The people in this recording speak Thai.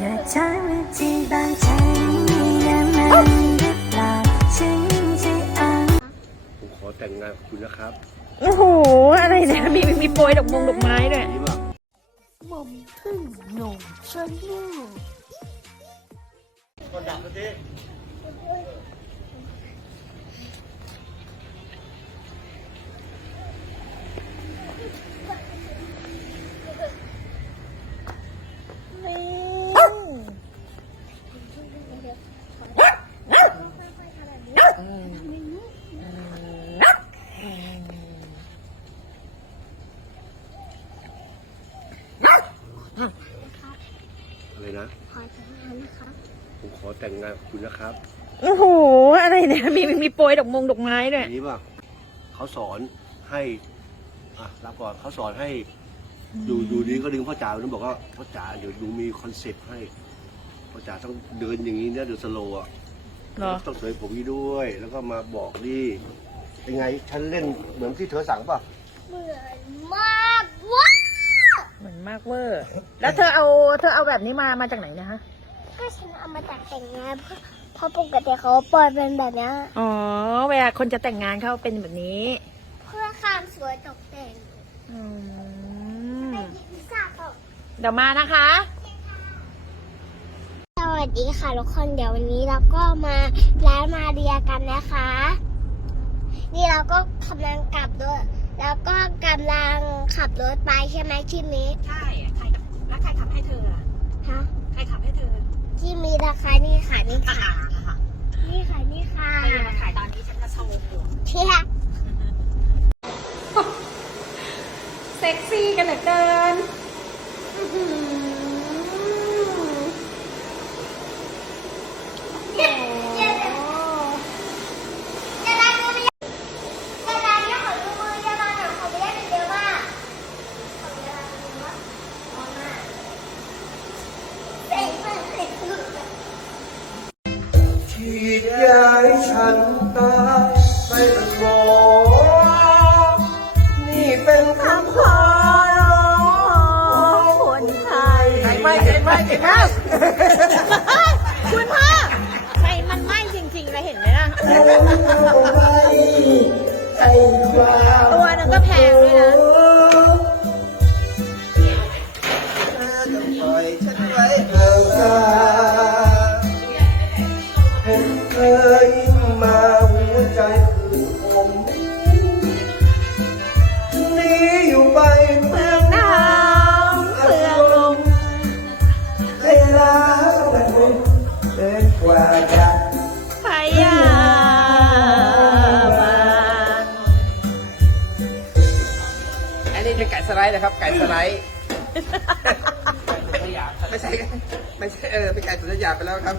ผมขอแต่งงานคุณนะครับ โอ้โห อะไรนะมีมีโปยดอกมงดอกไม้ด้วยมอมพึ่งหนุ่มชนะคนดับเลยอะไรนะขอแต่งงานนะครับผมขอแต่งงานคุณนะครับ โอ้โห อะไรเนี่ย มีมีโปรยดอกมงดอกไม้ด้วย นี่ป่ะเขาสอนให้อ่ะรับก่อน เขาสอนให้ อยู่อยู่ดีก็ดึงพ่อจ๋าแล้วบอกว่า พ่อจ๋าเดี๋ยวดูมีคอนเซ็ปต์ให้ พ่อจ๋าต้องเดินอย่างนี้เนี่ยเดินสโลว์อ่ะ ต้องสวยผมด้วย แล้วก็มาบอกดิยังไงฉันเล่นเหมือนที่เธอสั่งป่ะเหมือนมากหมือนมากเวอร์ แล้วเธอเอา เธอเอาแบบนี้มามาจากไหนนะคะก็ฉันเอามาจากแต่งงานเพราะปกติเขาปล่อยเป็นแบบนี้อ๋อเวลาคนจะแต่งงานเขาเป็นแบบนี้ เพื่อความสวยตกแต่งเดี๋ยวมานะคะ สวัสดีค่ะทุกคน เดี๋ยววันนี้เราก็มาแล้วมาเดียกันนะคะนี่เราก็กำลังกลับรถแล้วก็กำลังขับรถไปใช่ไหมทีมีใช่ ใครแล้วใครขับให้เธอฮะใครขับให้เธอ ที่มีนะคะนี่ค่ะนี่ค่ะ นี่ค่ะนี่ค่ะใครมาขายตอนนี้ฉันจะโชว์เชียเซ็กซี่กันเหลือเกินีดยาใฉันตายไปหมอนี่เป็นคำขอคนไทยไม่ไม่ไม่ไม่เห็นไหมละตัวนึงก็แพงด้วยนะี่เป็นไก่สไลด์นะครับไก่สไลด์ไม่ใช่ ไม่ใช่เออเป็นไก่สุดยอดไปแล้วครับ